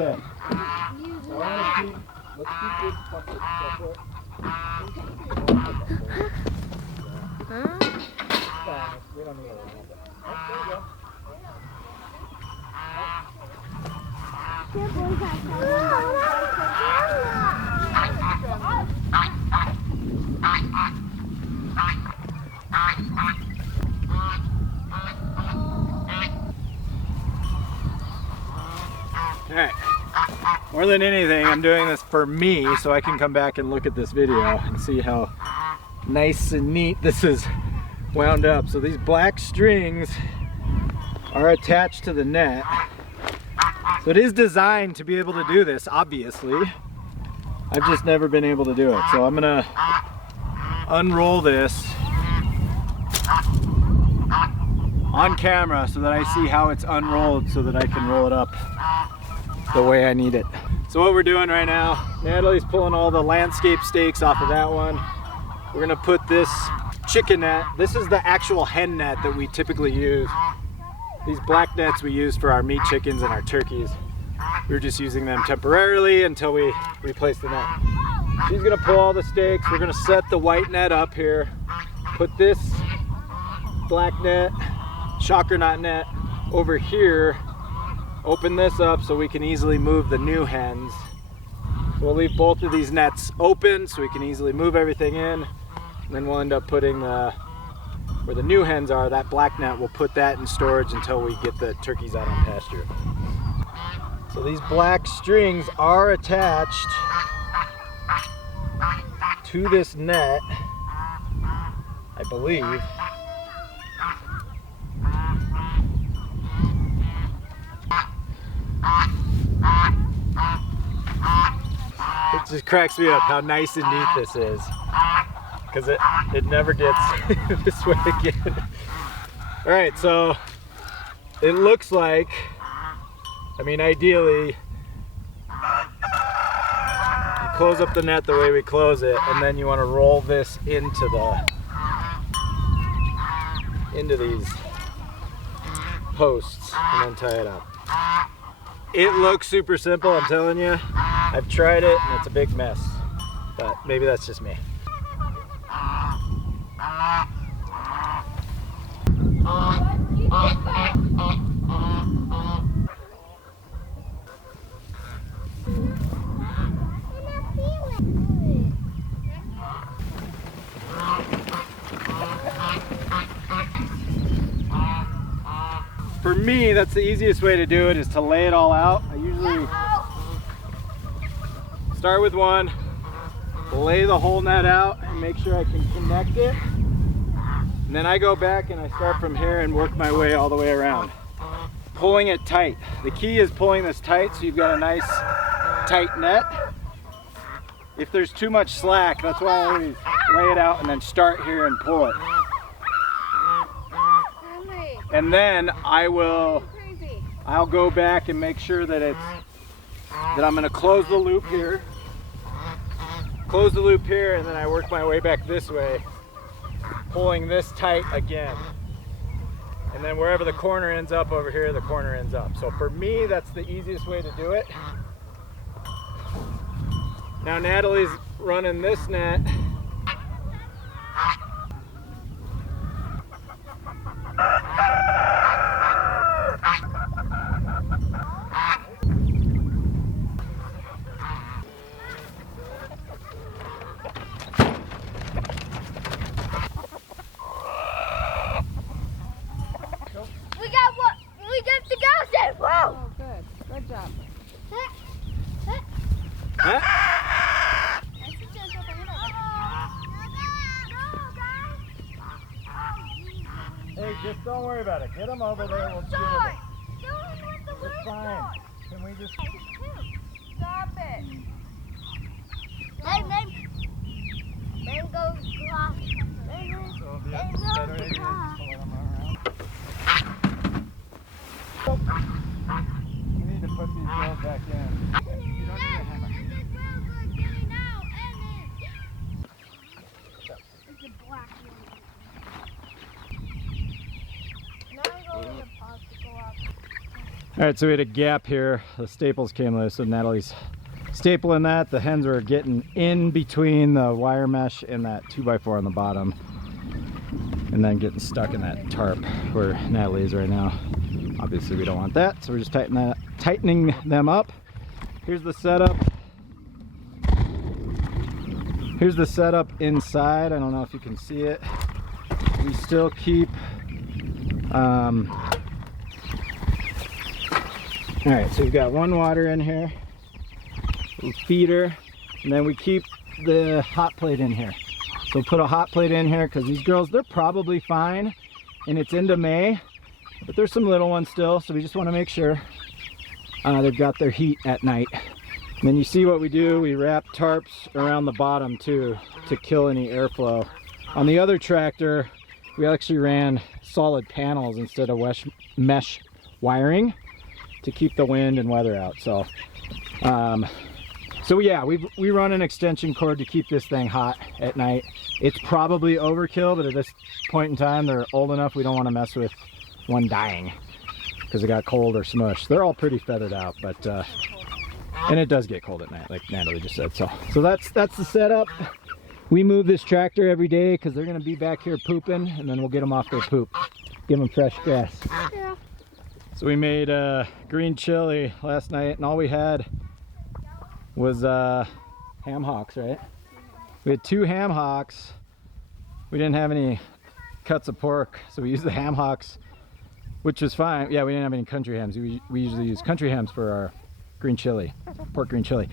Okay. Let's keep this bucket separate. We don't need it. There you go. Alright, more than anything, I'm doing this for me so I can come back and look at this video and see how nice and neat this is wound up. So these black strings are attached to the net. So it is designed to be able to do this, obviously. I've just never been able to do it. So I'm gonna unroll this on camera so that I see how it's unrolled so that I can roll it up the way I need it. So what we're doing right now, Natalie's pulling all the landscape stakes off of that one. We're gonna put this chicken net. This is the actual hen net that we typically use. These black nets we use for our meat chickens and our turkeys. We're just using them temporarily until we replace the net. She's gonna pull all the stakes. We're gonna set the white net up here. Put this black net, shocker knot net over here. Open this up so we can easily move the new hens. We'll leave both of these nets open so we can easily move everything in. And then we'll end up putting where the new hens are, that black net, we'll put that in storage until we get the turkeys out on pasture. So these black strings are attached to this net, I believe. It just cracks me up how nice and neat this is, because it never gets this way again. All right, so it looks like, I mean, ideally, you close up the net the way we close it, and then you want to roll this into these posts and then tie it up. It looks super simple, I'm telling you. I've tried it and it's a big mess, but maybe that's just me. For me, that's the easiest way to do it, is to lay it all out. I usually start with one, lay the whole net out and make sure I can connect it. And then I go back and I start from here and work my way all the way around. Pulling it tight. The key is pulling this tight so you've got a nice tight net. If there's too much slack, that's why I always lay it out and then start here and pull it. And then I'll go back and make sure that I'm gonna close the loop here, and then I work my way back this way, pulling this tight again. And then wherever the corner ends up over here, the corner ends up. So for me, that's the easiest way to do it. Now Natalie's running this net. We got the goats! Whoa! Oh, good. Good job. Huh? Hey, just don't worry about it. Get them over there. We'll deal with it. It's fine. Can we just... Stop it. Mango glass. So it'll be better idea to pull them around. You need to put these rails back in. You don't need a hammer. It's a black one. Now I'm going to pause to go up. All right, so we had a gap here. The staples came loose, so Natalie's stapling that. The hens were getting in between the wire mesh and that 2x4 on the bottom, and then getting stuck in that tarp where Natalie is right now. Obviously we don't want that, so we're just tightening them up. Here's the setup. Here's the setup inside. I don't know if you can see it. We still keep all right, so we've got one water in here, a feeder, and then we keep the hot plate in here. So put a hot plate in here because these girls, they're probably fine, and it's into May, but there's some little ones still, so we just want to make sure they've got their heat at night. And then you see what we do, we wrap tarps around the bottom too to kill any airflow. On the other tractor, we actually ran solid panels instead of mesh wiring to keep the wind and weather out. So yeah, we run an extension cord to keep this thing hot at night. It's probably overkill, but at this point in time, they're old enough we don't want to mess with one dying because it got cold or smushed. They're all pretty feathered out, but and it does get cold at night, like Natalie just said. So that's the setup. We move this tractor every day because they're going to be back here pooping, and then we'll get them off their poop, give them fresh grass. Yeah. So we made green chili last night, and all we had was ham hocks, right? We had 2 ham hocks. We didn't have any cuts of pork, so we used the ham hocks, which was fine. Yeah, we didn't have any country hams. We usually use country hams for our green chili, pork green chili.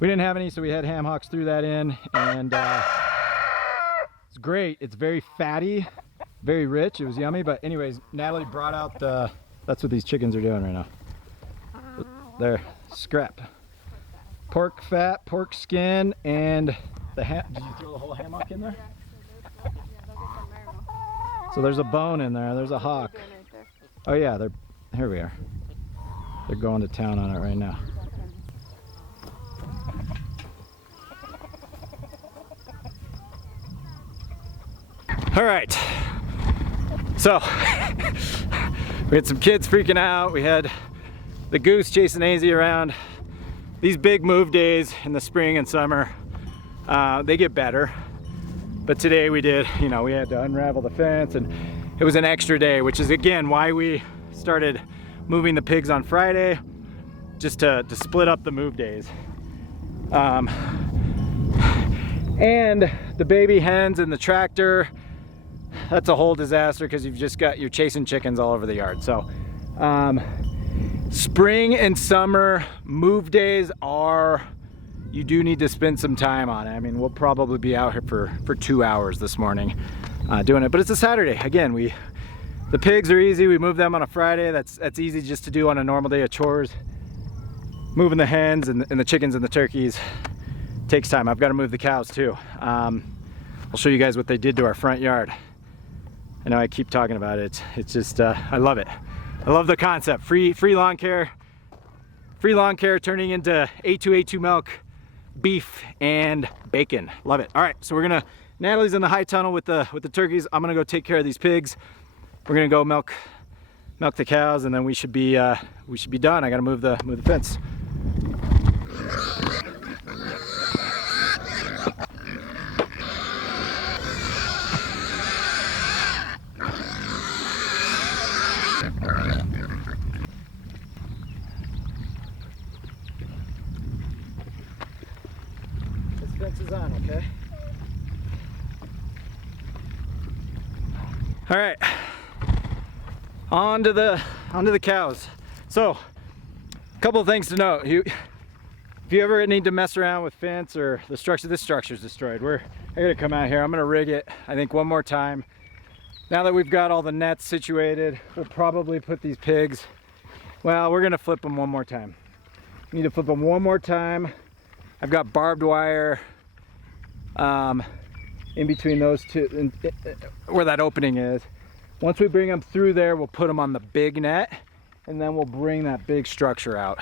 We didn't have any, so we had ham hocks, threw that in, and it's great. It's very fatty, very rich. It was yummy, but anyways, Natalie brought out the, that's what these chickens are doing right now. They're scrap. Pork fat, pork skin, and the ham. Did you throw the whole hammock in there? So there's a bone in there. There's a hawk. Oh yeah, here we are. They're going to town on it right now. All right. So we had some kids freaking out. We had the goose chasing AZ around. These big move days in the spring and summer, they get better. But today we did, you know, we had to unravel the fence, and it was an extra day, which is again why we started moving the pigs on Friday, just to split up the move days. And the baby hens and the tractor, that's a whole disaster because you're chasing chickens all over the yard. So spring and summer move days you do need to spend some time on it. I mean, we'll probably be out here for 2 hours this morning doing it, but it's a Saturday. Again, the pigs are easy. We move them on a Friday. That's easy just to do on a normal day of chores. Moving the hens and the chickens and the turkeys takes time. I've got to move the cows too. I'll show you guys what they did to our front yard. I know I keep talking about it. It's just, I love it. I love the concept. Free lawn care. Free lawn care turning into A2 milk, beef, and bacon. Love it. All right, so Natalie's in the high tunnel with the turkeys. I'm gonna go take care of these pigs. We're gonna go milk the cows, and then we should be done. I gotta move the fence. This fence is on, okay? All right, onto the cows. So, a couple of things to note. If you ever need to mess around with fence or the structure, this structure's destroyed. I gotta come out here. I'm gonna rig it, I think, one more time. Now that we've got all the nets situated, we'll probably put these pigs, well, we're gonna flip them one more time. Need to flip them one more time. I've got barbed wire in between those two, where that opening is. Once we bring them through there, we'll put them on the big net, and then we'll bring that big structure out.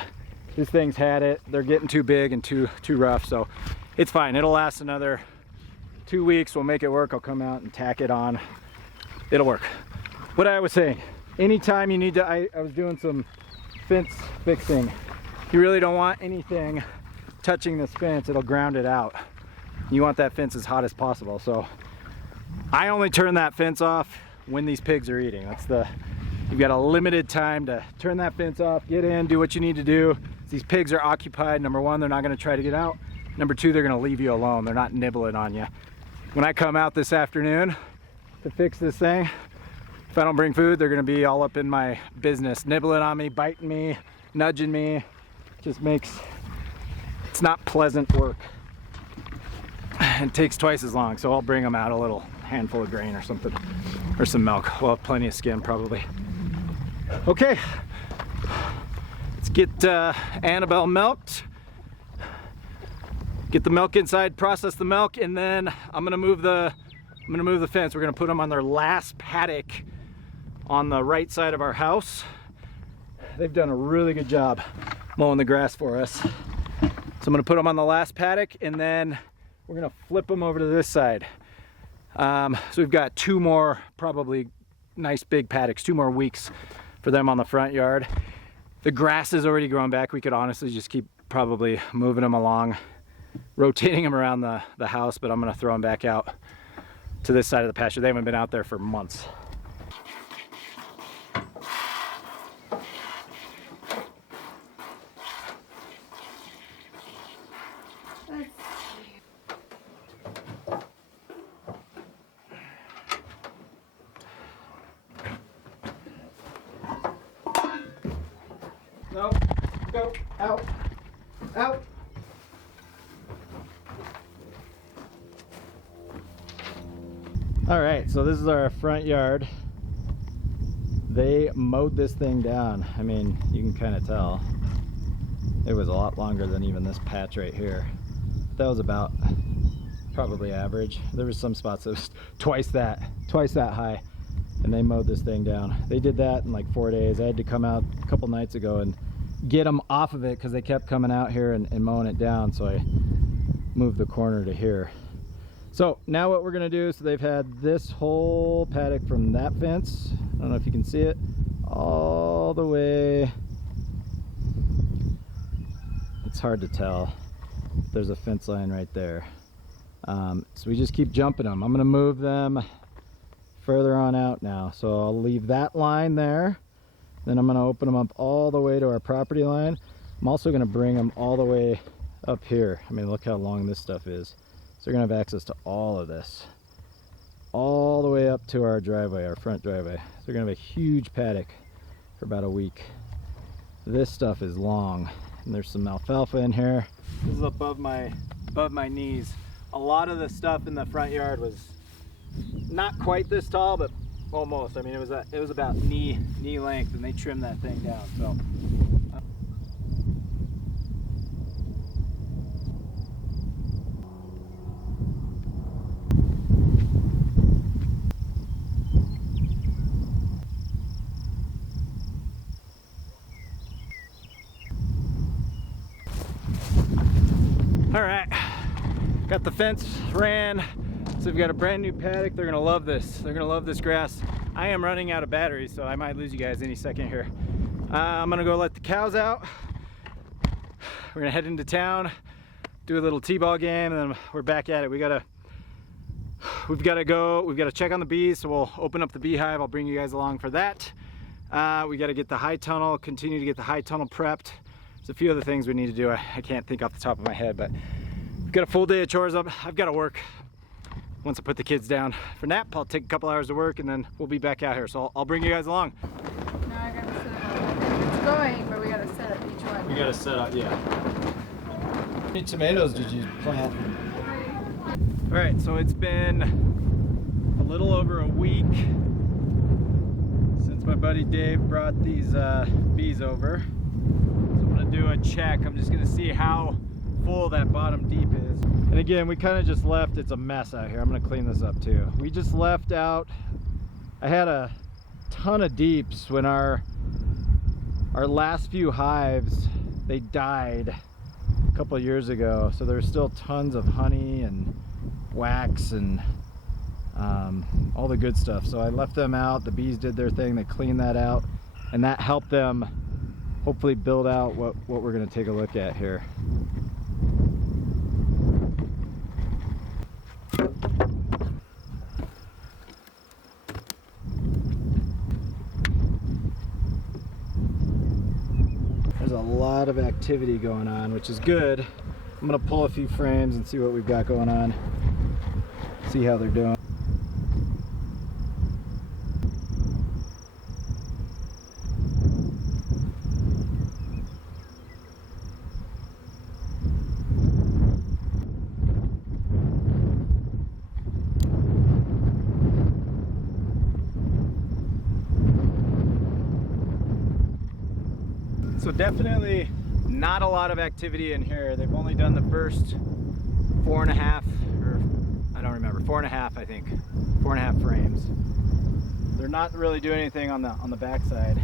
This thing's had it. They're getting too big and too rough, so it's fine. It'll last another 2 weeks. We'll make it work. I'll come out and tack it on. It'll work. What I was saying, anytime you need to, I was doing some fence fixing. You really don't want anything touching this fence. It'll ground it out. You want that fence as hot as possible. So I only turn that fence off when these pigs are eating. You've got a limited time to turn that fence off, get in, do what you need to do. These pigs are occupied. Number one, they're not gonna try to get out. Number two, they're gonna leave you alone. They're not nibbling on you. When I come out this afternoon to fix this thing, if I don't bring food, they're gonna be all up in my business, nibbling on me, biting me, nudging me. It's not pleasant work. It takes twice as long, so I'll bring them out a little handful of grain or something, or some milk. We'll have plenty of skim probably. Okay, let's get Annabelle milked. Get the milk inside, process the milk, and then I'm gonna move the fence. We're gonna put them on their last paddock on the right side of our house. They've done a really good job mowing the grass for us. So I'm gonna put them on the last paddock, and then we're gonna flip them over to this side. So we've got 2 more probably nice big paddocks, 2 more weeks for them on the front yard. The grass is already growing back. We could honestly just keep probably moving them along, rotating them around the house, but I'm gonna throw them back out to this side of the pasture. They haven't been out there for months. No, go, out, out. All right, so this is our front yard. They mowed this thing down. I mean, you can kind of tell. It was a lot longer than even this patch right here. That was about probably average. There was some spots that was twice that high, and they mowed this thing down. They did that in like 4 days. I had to come out a couple nights ago and get them off of it because they kept coming out here and mowing it down, so I moved the corner to here. So now what we're gonna do, so they've had this whole paddock from that fence, I don't know if you can see it, all the way, it's hard to tell, there's a fence line right there. So we just keep jumping them. I'm gonna move them further on out now. So I'll leave that line there. Then I'm gonna open them up all the way to our property line. I'm also gonna bring them all the way up here. I mean, look how long this stuff is. So they're gonna have access to all of this. All the way up to our driveway, our front driveway. So they're gonna have a huge paddock for about a week. This stuff is long. And there's some alfalfa in here. This is above my knees. A lot of the stuff in the front yard was not quite this tall, but almost. I mean, it was about knee length, and they trimmed that thing down. So. All right, got the fence ran. So we've got a brand new paddock. They're gonna love this. They're gonna love this grass. I am running out of batteries, so I might lose you guys any second here. I'm gonna go let the cows out. We're gonna head into town, do a little t-ball game, and then we're back at it. We've gotta check on the bees, so we'll open up the beehive. I'll bring you guys along for that. We gotta get the high tunnel, continue to get the high tunnel prepped. There's a few other things we need to do. I can't think off the top of my head, but we've got a full day of chores up. I've gotta work. Once I put the kids down for nap, I'll take a couple hours of work, and then we'll be back out here. So I'll bring you guys along. Now I gotta set up. It's going, but we gotta set up each one. We gotta set up, yeah. How many tomatoes did you plant? All right, so it's been a little over a week since my buddy Dave brought these bees over. So I'm gonna do a check. I'm just gonna see how full that bottom deep is. And again, we kind of just left, it's a mess out here. I'm gonna clean this up too. We just left out, I had a ton of deeps when our last few hives, they died a couple of years ago. So there's still tons of honey and wax and all the good stuff. So I left them out, the bees did their thing, they cleaned that out, and that helped them hopefully build out what we're going to take a look at here. There's a lot of activity going on, which is good. I'm gonna pull a few frames and see what we've got going on, see how they're doing. So definitely not a lot of activity in here. They've only done the first 4.5, or I don't remember, 4.5 I think, 4.5 frames. They're not really doing anything on the backside.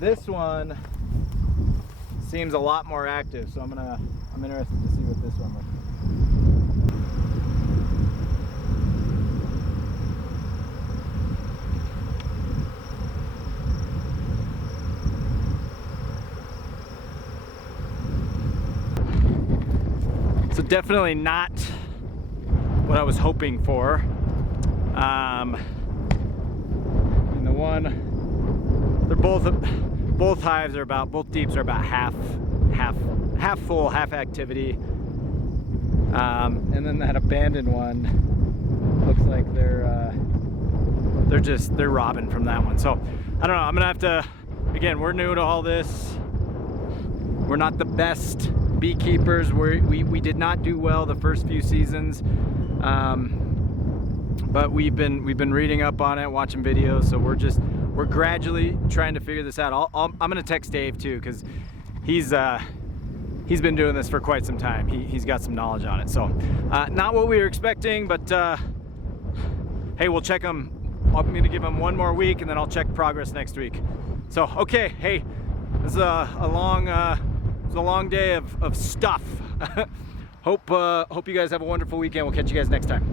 This one seems a lot more active, so I'm interested to see what this one looks like. So definitely not what I was hoping for. And the one, they're both hives are about, both deeps are about half full, half activity. And then that abandoned one looks like they're robbing from that one. So I don't know. I'm gonna have to, again, we're new to all this. We're not the best beekeepers. We did not do well the first few seasons, but we've been reading up on it, watching videos. So we're gradually trying to figure this out. I'm gonna text Dave too, because he's been doing this for quite some time. He's got some knowledge on it. So not what we were expecting, but hey, we'll check them. I'm gonna give them one more week, and then I'll check progress next week. So okay, hey, this is a long day of stuff. Hope you guys have a wonderful weekend. We'll catch you guys next time.